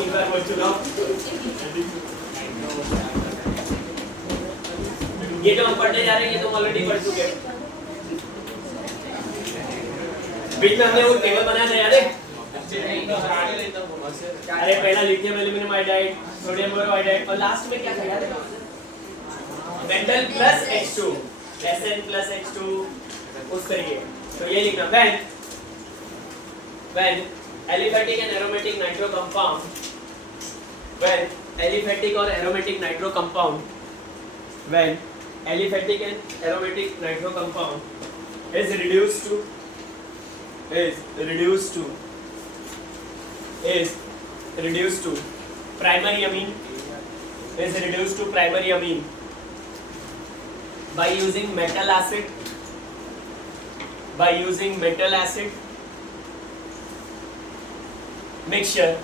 तीन बार बोल चुका हूँ। ये जो हम पढ़ने जा रहे हैं ये तो ऑलरेडी पढ़ चुके हैं। बीच में हमने वो टेबल बनाया था याद है? अरे पहला लिथियम एल्यूमिनियम आयोडाइड, सोडियम बोरोआयोडाइड और लास्ट में क्या था याद है? Metal plus H2, Sn plus H2 उस तरीके। तो ये लिखना when aliphatic and aromatic nitro compound, when aliphatic or aromatic nitro compound, when aliphatic and aromatic nitro compound is reduced to primary amine, is reduced to primary amine by using metal acid, mixture,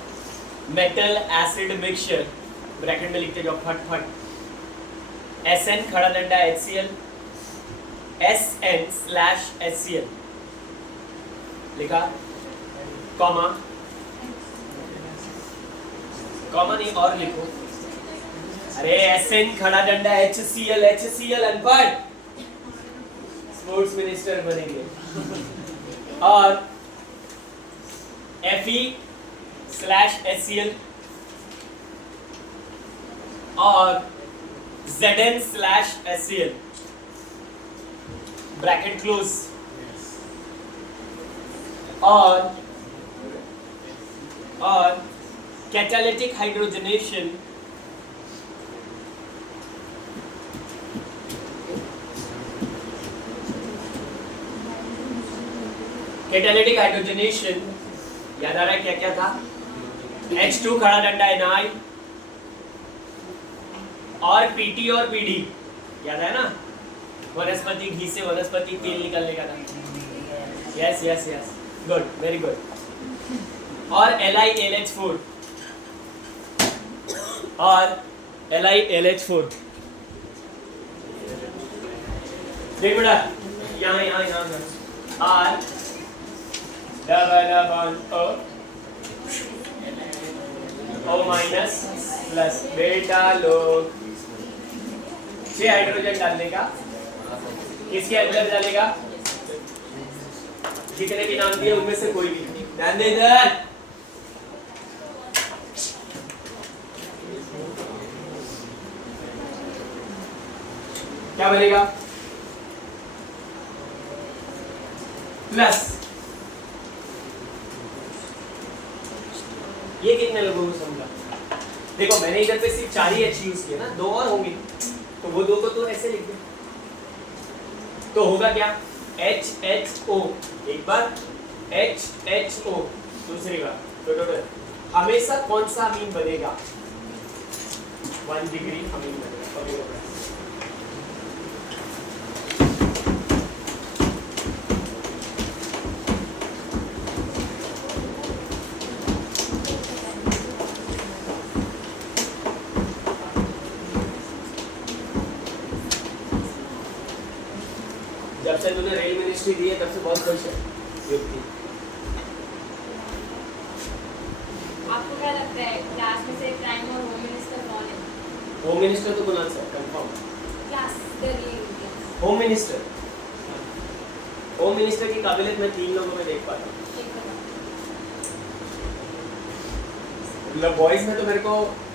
metal acid mixture, bracket में लिखते जाओ फट फट, Sn खड़ा डंडा HCl, Sn/HCl लिखा, कॉमा नहीं और लिखो, अरे Sn खड़ा डंडा HCl अनपढ़, स्पोर्ट्स मिनिस्टर बनेंगे, और Fe/HCl और Zn/HCl, ब्रैकेट क्लोज, और कैटालिटिक हाइड्रोजनेशन याद आ रहा है क्या क्या था? H2 खड़ा डंडा Ni और PT और PD याद है ना? वनस्पति घी से वनस्पति तेल निकलने का था। Yes good, very good. और LiLH4 देख बेटा, यहाँ R double bond O minus plus, बेटा लोग 6 हाइड्रोजन डालने का, किसके अंदर डालेगा? जितने भी नाम दिए उनमें से कोई भी, ध्यान दे इधर। क्या बनेगा? प्लस, ये कितने लोगों को समझा? देखो मैंने इधर पे सिर्फ 4 ही H यूज किए ना, 2 और होंगे तो वो 2 को तो ऐसे लिख दे, तो होगा क्या? HHO एक बार, HHO दूसरी बार, तो टोटल हमेशा कौन सा अमीन बनेगा? 1 डिग्री अमीन बनेगा। जब से तूने रेल मिनिस्ट्री दी है तब से बहुत खुश है युक्ति। आपको क्या लगता है क्लास में से प्राइम और होम मिनिस्टर कौन है? होम मिनिस्टर तो Kunal sir confirm. Class home minister की काबिलियत मैं 3 लोगों में देख पाता हूँ। मतलब बॉयज में तो मेरे को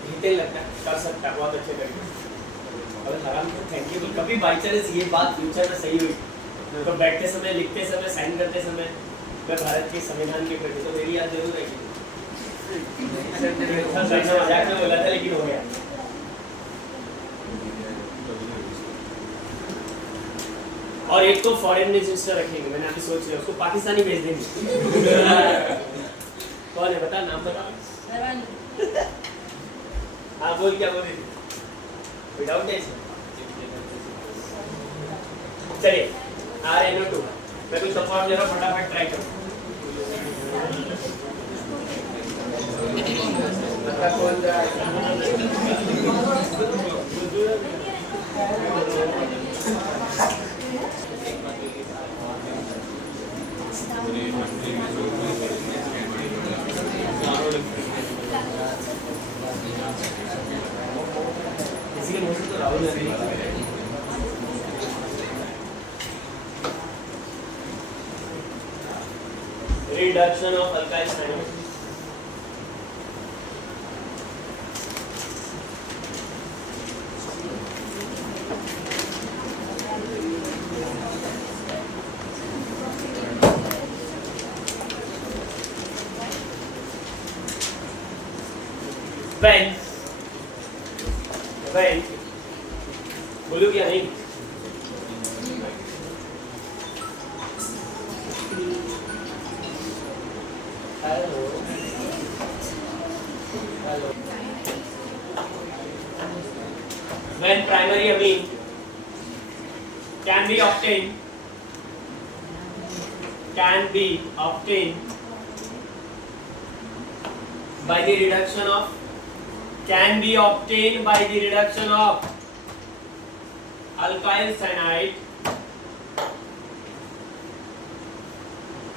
हिटेल लगता है, कर सकता है बहुत अच्छे तरीके से, और हराम को थैंक यू। कभी बाई चांस ये बात फ्यूचर में सही हुई तो बैठते समय, लिखते समय, साइन करते समय मैं भारत के संविधान के प्रति तो मेरी याद जरूर रहेगी। मजाक में बोला था लेकिन हो गया। और एक तो फॉरेन मिनिस्टर रखेंगे, मैंने अभी सोच लिया, उसको पाकिस्तानी भेज देंगे। कौन है बता, नाम बता। हाँ बोल, क्या बोल रही थी? Without tension. चलिए RNO2 मैं कुछ फॉर्म दे रहा हूँ, फटाफट ट्राई करो। कौन जाए? reduction of alkyl cyanide. When बोलो क्या नहीं hello when primary amine can be obtained by the reduction of alkyl cyanide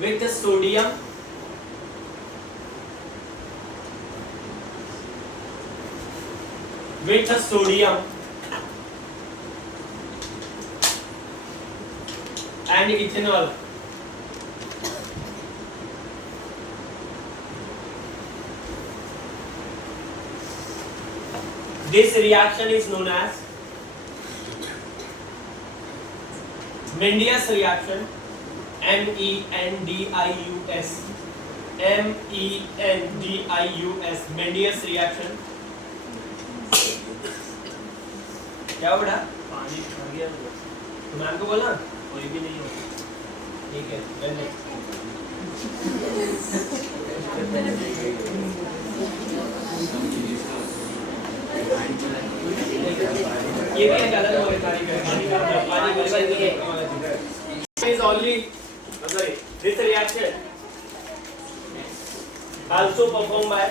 with sodium and ethanol. This reaction is known as Mendius reaction. MENDIUS. Mendius reaction. क्या हुआ बेटा? पानी भर गया तो मैम को बोलना कोई भी नहीं होगा. ठीक है धन्यवाद. ये भी गलत हो गई तारीख है. पानी is only sorry this reaction also performed by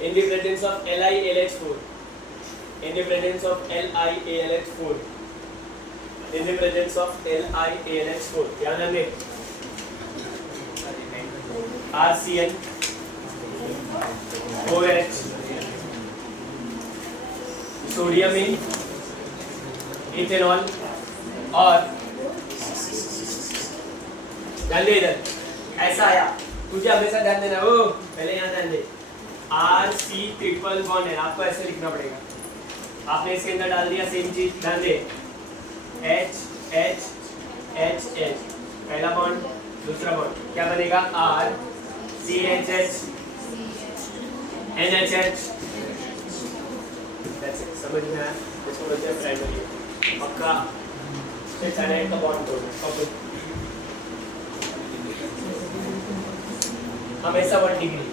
in the presence of LiAlH4 ध्यान रखिए RCN OH सोडियम इन इथेनॉल और ध्यान दे इधर ऐसा आया तुझे हमेशा ध्यान देना. ओ पहले यहाँ ध्यान दे RC ट्रिपल बॉन्ड है आपको ऐसे लिखना पड़ेगा. आपने इसके अंदर डाल दिया सेम चीज. ध्यान दे H H H H पहला बॉन्ड दूसरा बॉन्ड क्या बनेगा R C H H N H H. समझ में आया? इसको बोलते हैं प्राइमरी. पक्का से साइनाइड का बॉन्ड तोड़ हमेशा 1 डिग्री.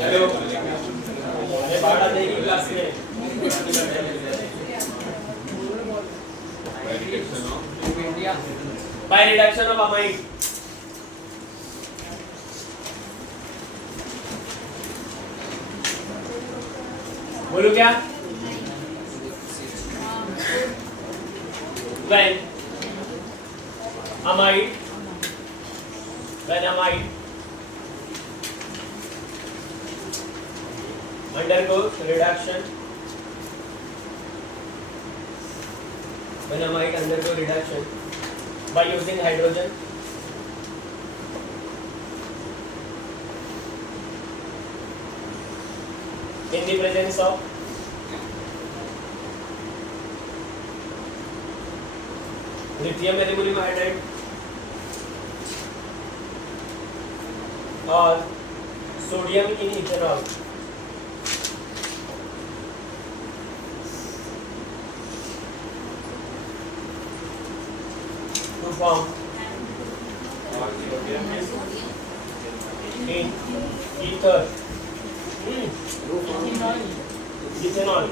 हेलो ये बात आ जाएगी क्लास में. By reduction of amide. बोलो क्या? When amide undergoes reduction by using hydrogen in the presence of lithium aluminum hydride or sodium in ethanol. To form in ether ethanol.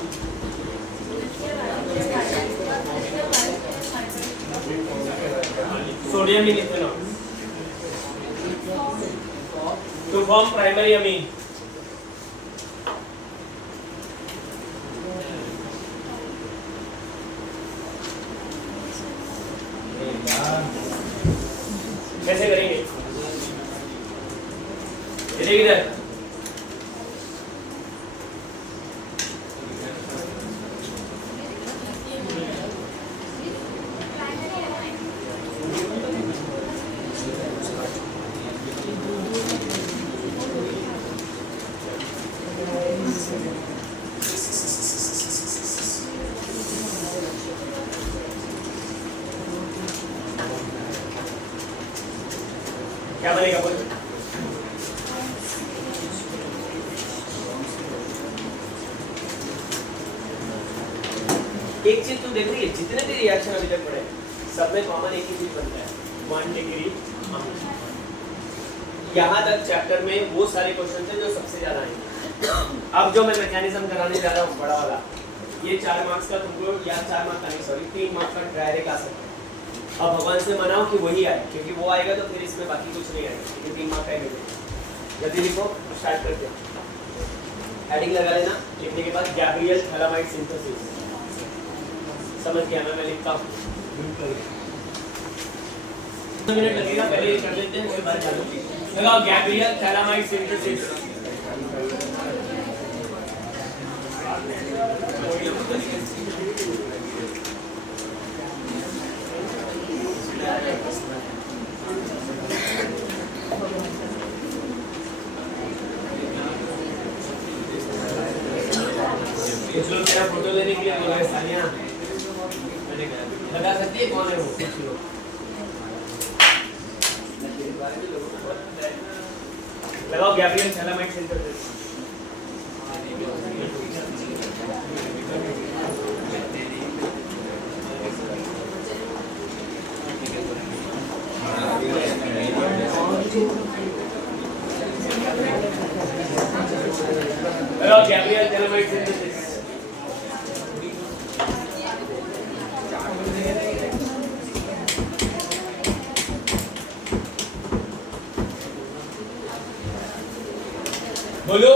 Sodium in ethanol to form primary amine. कैसे करेंगे? इधर इधर क्या बनेगा बोल? एक चीज तुम देख रही है, जितने भी रिएक्शन अभी तक पढ़े सब में कॉमन एक ही चीज बनता है, 1 डिग्री। यहाँ तक चैप्टर में वो सारे क्वेश्चन थे जो सबसे ज्यादा आएंगे। अब जो मैं मैकेनिज्म कराने जा रहा हूँ बड़ा वाला, ये 4 मार्क्स का तुमको, या 4 मार्क्स का नहीं सॉरी 3 मार्क्स का डायरेक्ट आ सकता है। अब भगवान से मनाओ कि वही आए, क्योंकि वो आएगा तो फिर इसमें बाकी कुछ नहीं आएगा, क्योंकि 3 मार्क्स आएंगे। जल्दी लिखो, स्टार्ट करते हैं। हेडिंग लगा लेना, लिखने के बाद गैब्रियल थैलामाइड सिंथेसिस। समझ गया मैं लिखता हूँ। 2 मिनट लगेगा, पहले ये कर लेते हैं, उसके बाद चालू लगाओ। Gabriel phthalimide synthesis. कुछ लोग तेरा फोटो लेने के लिए बोल रहे सानिया, बता सकती है कौन है वो? कुछ लोग लगाओ गैब्रियल थैलामाइड सिंथेसिस। लगाओ गैब्रियल थैलामाइड सिंथेसिस। बोलो।